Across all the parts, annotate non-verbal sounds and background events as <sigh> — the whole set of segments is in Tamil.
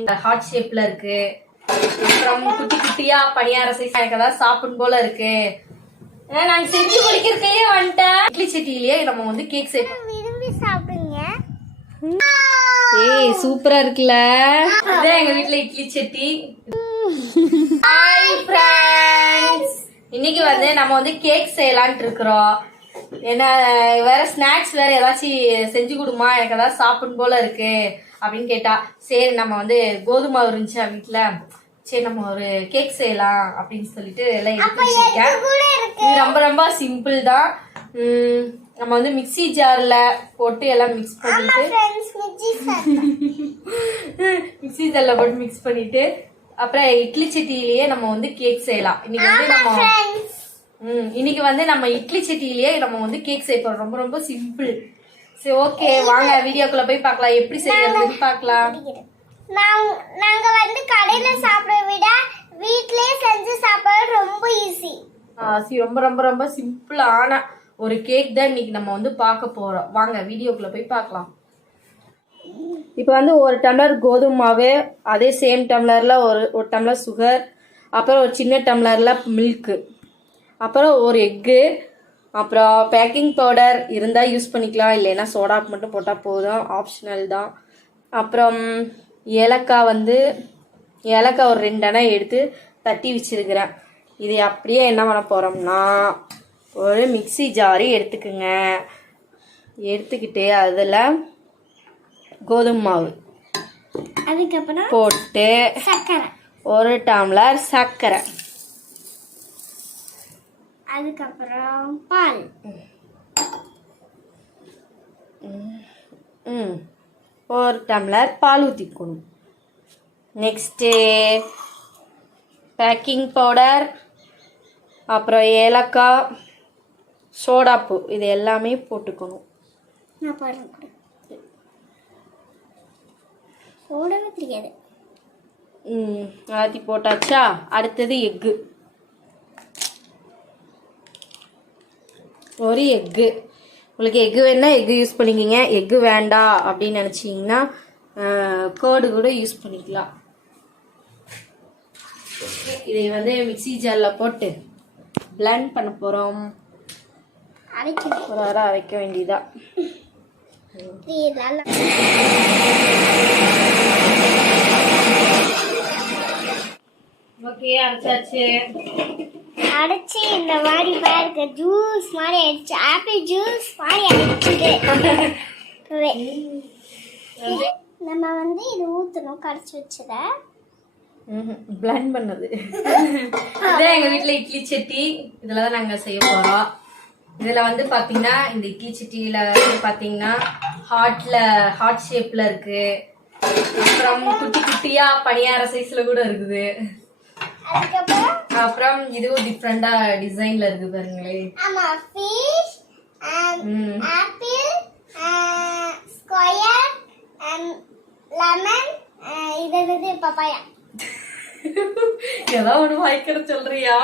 இந்த ஹார்ட் ஷேப்ல இருக்கு. அப்புறம் குட்டி குட்டியா பணியார சைஸ் எனக்கு ஏதாவது சாப்பிடும் போல இருக்கு. நாங்க செஞ்சு முடிக்கிறதுக்கே வந்துட்டேன். இட்லி சட்டிலேயே நம்ம வந்து கேக் செய்யணும் விரும்பி சாப்பிடுங்க. ஏய் சூப்பரா இருக்குல்ல. இதான் எங்க வீட்ல இட்லி சட்டி. ஹாய் ஃப்ரெண்ட்ஸ் இன்னைக்கு வந்து நம்ம வந்து கேக் செய்யலாம்னு இருக்கிறோம். என்ன வேற ஸ்நாக்ஸ் வேற ஏதாச்சும் செஞ்சு கொடுமா? எனக்கு ஏதாவது சாப்பிடும் போல இருக்கு. அப்படின்னு கேட்டா சரி நம்ம வந்து கோதுமை இருந்துச்சா வீட்ல? சரி நம்ம ஒரு கேக் செய்யலாம் அப்படின்னு சொல்லிட்டு எல்லாம் எடுத்து வச்சிருக்கேன். இது ரொம்ப ரொம்ப சிம்பிள் தான். நம்ம வந்து மிக்ஸி ஜார்ல போட்டு எல்லாம் மிக்ஸ் பண்ணிட்டு மிக்ஸி ஜார்ல <laughs> போட்டு மிக்ஸ் பண்ணிட்டு அப்புறம் இட்லி சட்டியிலேயே நம்ம வந்து கேக் செய்யலாம். இன்னைக்கு வந்து நம்ம இன்னைக்கு வந்து நம்ம இட்லி சட்டியிலேயே நம்ம வந்து கேக் செய்ய போறோம். ரொம்ப ரொம்ப சிம்பிள் சரி ஓகே வாங்க வீடியோக்குள்ள போய் பார்க்கலாம். எப்படி செய்யறதுன்னு பார்க்கலாம். நாங்க வந்து கடையில சாப்பிடுறத விட வீட்லயே செஞ்சு சாப்பிடுறது ரொம்ப ஈஸி ரொம்ப ரொம்ப ரொம்ப சிம்பிளான ஒரு கேக் தான் இன்னைக்கு நம்ம வந்து பார்க்க போறோம். வாங்க வீடியோக்குள்ள போய் பார்க்கலாம். இப்போ வந்து ஒரு டம்ளர் கோதுமை மாவு அதே சேம் டம்ளர்ல ஒரு ஒரு டம்ளர் சுகர் அப்புறம் ஒரு சின்ன டம்ளர்ல மில்க்கு அப்புறம் ஒரு எக்கு அப்புறம் பேக்கிங் பவுடர் இருந்தால் யூஸ் பண்ணிக்கலாம். இல்லைன்னா சோடா மட்டும் போட்டால் போதும். ஆப்ஷனல் தான். அப்புறம் ஏலக்காய் வந்து ஏலக்காய் ஒரு ரெண்டு அணை எடுத்து தட்டி வச்சிருக்கிறேன். இதை அப்படியே என்ன பண்ண போகிறோம்னா ஒரு மிக்ஸி ஜாரி எடுத்துக்குங்க. எடுத்துக்கிட்டு அதில் கோதுமை மாவு அதுக்கப்புறம் போட்டு சர்க்கரை. ஒரு டம்ளர் சர்க்கரை. அதுக்கப்புறம் பால். ம் ஒரு டம்ளர் பால் ஊற்றிக்கணும் நெக்ஸ்ட்டு பேக்கிங் பவுடர் அப்புறம் ஏலக்காய் சோடாப்பு இது எல்லாமே போட்டுக்கணும். போடவே தெரியாது. ம் எல்லாத்தையும் போட்டாச்சா? அடுத்தது எக்கு. ஒரு எக்கு. உங்களுக்கு எக்கு வேணா எக்கு யூஸ் பண்ணிக்கிங்க. எக்கு வேண்டாம் அப்படின்னு நினச்சிங்கன்னா கேர்டு கூட யூஸ் பண்ணிக்கலாம். இதை வந்து மிக்ஸி ஜாரில் போட்டு blend பண்ண போகிறோம் அரைக்கணும். ஒரு அரை அரைக்க வேண்டியதா. இது நல்லா ஓகே அரைச்சாச்சு. அடைச்சி இந்த மாதிரி பாருங்க ஜூஸ் மாதிரி அடிச்சு ஆப்பிள் ஜூஸ் மாதிரி அடிச்சுது. நம்ம வந்து இது ஊற்றணும் கரைச்சி வச்சத பிளண்ட் பண்ணது. <laughs> இதான் எங்க வீட்ல இட்லி சட்டி. இதுல தான் நாங்க செய்ய போறோம். இதுல வந்து பாத்தீங்கன்னா இந்த இட்லி சட்டியில வந்து பாத்தீங்கன்னா ஹார்ட்ல ஹார்ட் ஷேப்ல இருக்கு. அப்புறம் குட்டி குட்டியா பணியார சைஸ்ல கூட இருக்குது. அப்புறம் இதுவும் டிஃப்ரெண்டா டிசைன்ல இருக்கு பாருங்களே. ஆமா ஃபிஷ். ஆப்பிள் ஸ்கொயர் லெமன் இது என்னது பப்பாயா ஏதோ ஒண்ணு வாய்க்கிற சொல்றியா?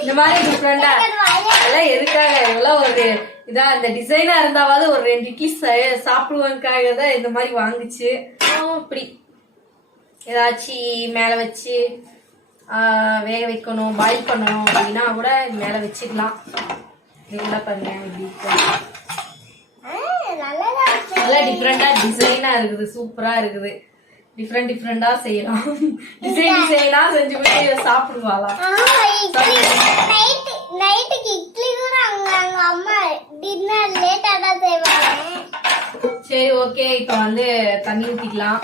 இந்த மாதிரி டிஃப்ரெண்டா அதெல்லாம் எதுக்காக? இதெல்லாம் ஒரு இதா இந்த டிசைனா இருந்தாவது ஒரு ரெண்டு இட்லி ச- சாப்பிடுவதற்காக தான் இந்த மாதிரி வாங்குச்சு. ஆஹ் இப்படி ஏதாச்சும் மேல வச்சு வேக வைக்கணும் பாயில் பண்ணணும் அப்படின்னா கூட மேல வச்சுக்கலாம். இதுல பாருங்க நல்லா டிஃப்ரெண்டா டிசைனா இருக்குது சூப்பரா இருக்குது. டிஃப்ரெண்ட் டிஃப்ரெண்டா செய்யலாம் டிசைன் டிசைனா செஞ்சு போய் சாப்பிடுவாளாம் நைட்டு நைட்டுக்கு இட்லி கூட அம்மா டின்னர் லேட்டா தான் செய்வாங்க. சரி ஓகே இப்போ வந்து தண்ணி ஊத்திக்கலாம்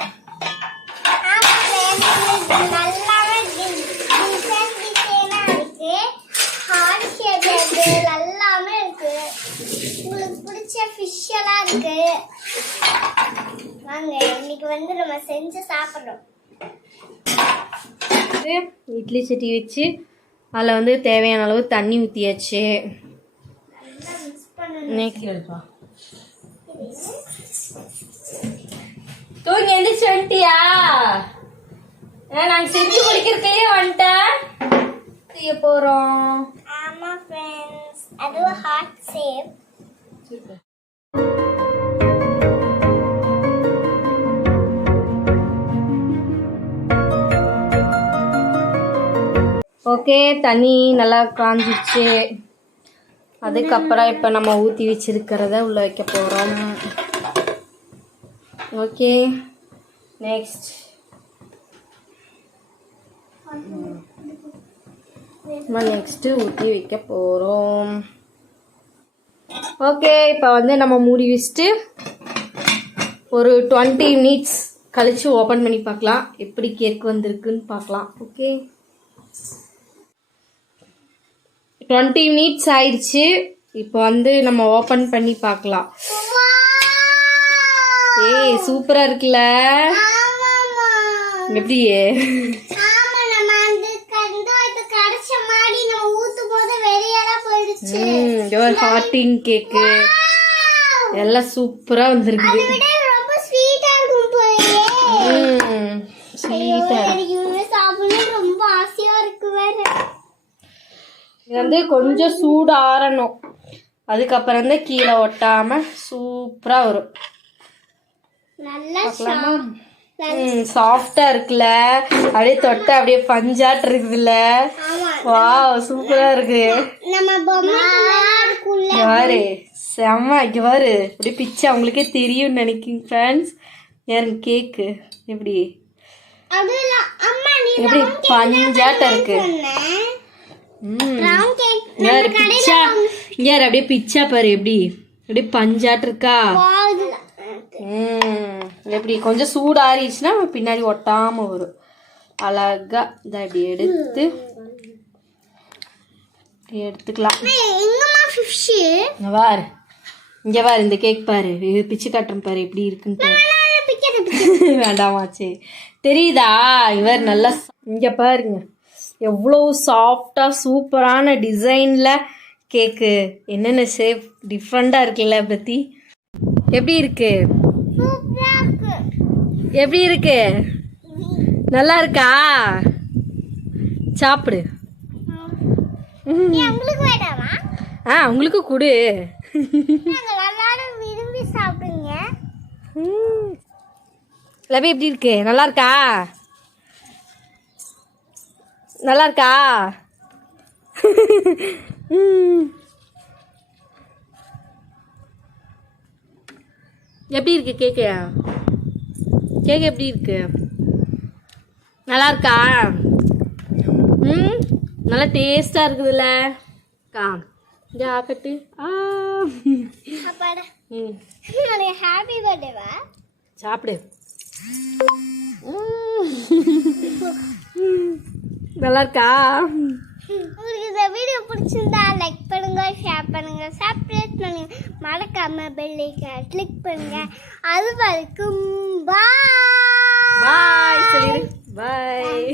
ஆமா friends, இது நல்லாவே டிசைன் டிசைனா இருக்கு ஹார்ட் ஷேப் இருக்கு எல்லாமே இருக்கு உங்களுக்கு பிடிச்ச ஃபிஷ் எல்லாம் இருக்கு வாங்க இன்னைக்கு வந்து நம்ம செஞ்சு சாப்பிடுறோம் இட்லி சட்டி வச்சு அதில் வந்து தேவையான அளவு தண்ணி ஊற்றியாச்சு தூங்கி எந்திரிச்சு வந்துட்டியா? ஏன்னா நாங்க செஞ்சு முடிக்கிறதுலயே வந்துட்டேன் செய்ய போறோம். ஆமா ஃப்ரெண்ட்ஸ் அது ஹார்ட் சேவ் ஓகே தண்ணி நல்லா காஞ்சிச்சு அதுக்கப்புறம் இப்போ நம்ம ஊற்றி வச்சிருக்கிறத உள்ளே வைக்க போகிறோம் ஓகே நெக்ஸ்ட் நம்ம நெக்ஸ்ட்டு ஊற்றி வைக்க போகிறோம் ஓகே இப்போ வந்து நம்ம மூடி வச்சுட்டு ஒரு டுவெண்ட்டி மினிட்ஸ் கழிச்சு ஓப்பன் பண்ணி பார்க்கலாம். எப்படி கேக் வந்திருக்குன்னு பார்க்கலாம். ஓகே டுவெண்ட்டி மினிட்ஸ் ஆயிடுச்சு. இப்போ வந்து நம்ம ஓப்பன் பண்ணி பார்க்கலாம். ஏய் சூப்பரா இருக்குல்ல? ஆமாமா எப்படி ஆமா நம்ம அந்த கந்தோ இது கடைச்ச மாதிரி நம்ம ஊத்தும் போது வெளியெல்லாம் போயிடுச்சு ம் ஹாட்டிங் கேக்கு எல்லாம் சூப்பரா வந்திருக்குது விட ரொம்ப ஸ்வீட்டா இருக்கும் போயே ம் ஸ்வீட்டா எனக்கு இனிமே சாப்பிடணும் ரொம்ப ஆசையா இருக்கு வேற. இது வந்து கொஞ்சம் சூடு ஆறணும் அதுக்கப்புறம் தான் கீழே ஒட்டாம சூப்பரா வரும். நல்லா சாஃப்டா இருக்குல்ல? அப்படியே தொட்ட அப்படியே பஞ்சாட்டு இருக்குதுல்ல? வாவ் சூப்பரா இருக்கு. பாரு செம்ம இங்க பாரு. அப்படியே பிச்சை அவங்களுக்கே தெரியும்னு நினைக்கிறேன் ஃப்ரெண்ட்ஸ் யாருங்க கேக்கு எப்படி? எப்படி பஞ்சாட்டம் இருக்கு? பாரு பிச்சா? பாரு அப்படியே பிச்சா பாரு எப்படி? அப்படியே பஞ்சாட்டு இருக்கா? ம். எப்படி கொஞ்சம் சூடு ஆறிடுச்சுன்னா பின்னாடி ஒட்டாம வரும். அழகா இதை அப்படி எடுத்து எடுத்துக்கலாம். ஃபிஷ் இங்க பாரு. இங்க பாரு இந்த கேக் பாரு. இது பிச்சு காட்டுறேன் பாரு எப்படி இருக்குன்னு பாரு. <laughs> வேண்டாமாச்சே தெரியுதா? இவர் நல்லா இங்க பாருங்க. எவ்வளோ சாஃப்டா சூப்பரான டிசைன்ல கேக்கு என்னென்ன ஷேப் டிஃப்ரெண்டா இருக்குல்ல பத்தி? எப்படி இருக்கு சூப்பரா இருக்கு? எப்படி இருக்கு? நல்லா இருக்கா? சாப்பிடு. ஆ உங்களுக்கு கொடு. விரும்பி சாப்பிடுங்க. லபி எப்படி இருக்கு? நல்லா இருக்கா? நல்லா இருக்கா. எப்படி இருக்கு கேக்கு? கேக் எப்படி இருக்கு? நல்லா இருக்கா? ம் நல்லா டேஸ்டா இருக்குதுல்ல. கா இங்க ஆக்கட்டு. ஹாப்பி பர்த்டேவா சாப்பிடு. நல்லா இருக்கா? உங்களுக்கு இந்த வீடியோ பிடிச்சிருந்தா லைக் பண்ணுங்க ஷேர் பண்ணுங்க சப்ஸ்கிரைப் பண்ணுங்க. மறக்காம பெல் ஐக்கான் கிளிக் பண்ணுங்க. அது வரைக்கும் பாய் பாய் சொல்லிடு பாய்